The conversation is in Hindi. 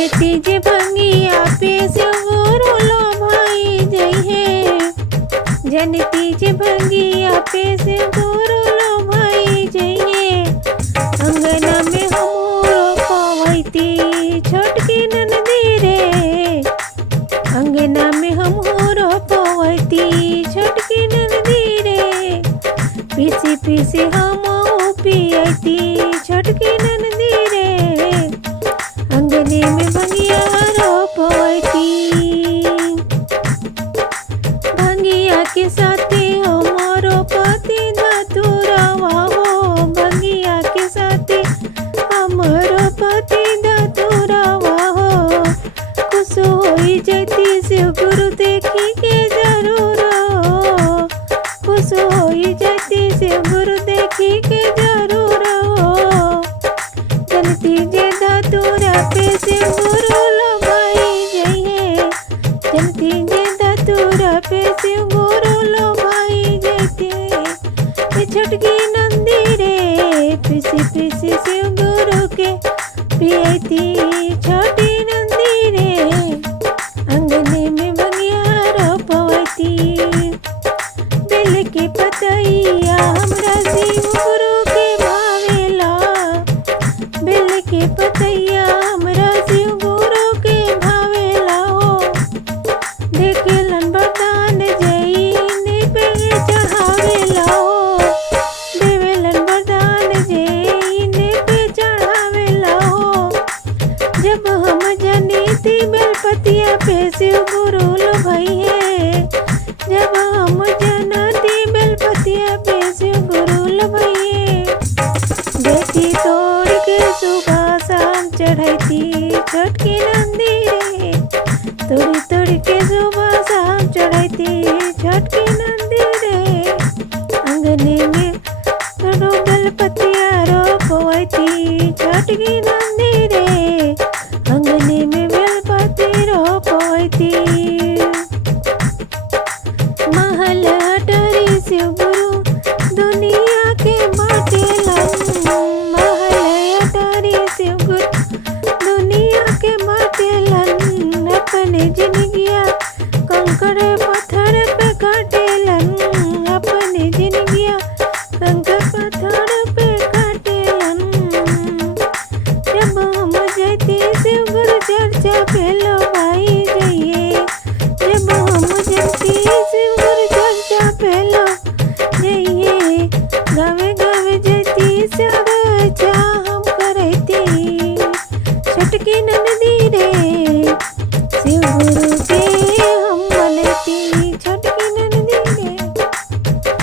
जनती जे भंगिया पे से गुरु लो भाई जइहे। जनती जे भंगिया पे से गुरु लो भाई जइहे। अंगना में हमरो पवैती छोटकी ननदी रे। अंगना में हमरो पवैती छोटकी ननदी रे। पीसी पीसी हम पियती छोटकी ननदी रे। अंगने में भंगिया रोपवैती। भंगिया के साथे हमरो पति धतुरवा हो। भंगिया के साथे हमरो पति धतुरवा हो। खुश होई जैती शिव गुरु देखी के जरूर हो। खुश होई जैती शिव गुरु देखी के जरूर हो। जनती जे धतुरा पे शिव गुरु लो भाई जइहे। जनती जे धतुरा पे शिव गुरु लो भाई जइहे। छोटकी नंदी रे पीसी पीसी शिव गुरु के पियती छोटी नंदी रे। अंगने में भंगिया रोपवैती। बेल के पतैया हमरा शिव गुरु के भावेला। बेल के पतैया हमरा शिव गुरु के भावेला हो। देखेलन वरदान जइने पे चढ़ावेला हो। देवेलन वरदान जइने पे चढ़ावेला हो। जब हम जनिती बेलपतिया पे शिव गुरु लो भइहे। जब हम जनती बेलपतिया पे शिव गुरु लो भइहे। बेटी तोड़ के सुबह शाम चढ़ैती छोटकी नंदी रे। तोड़ी तोड़ के सुबह शाम चढ़ैती छोटकी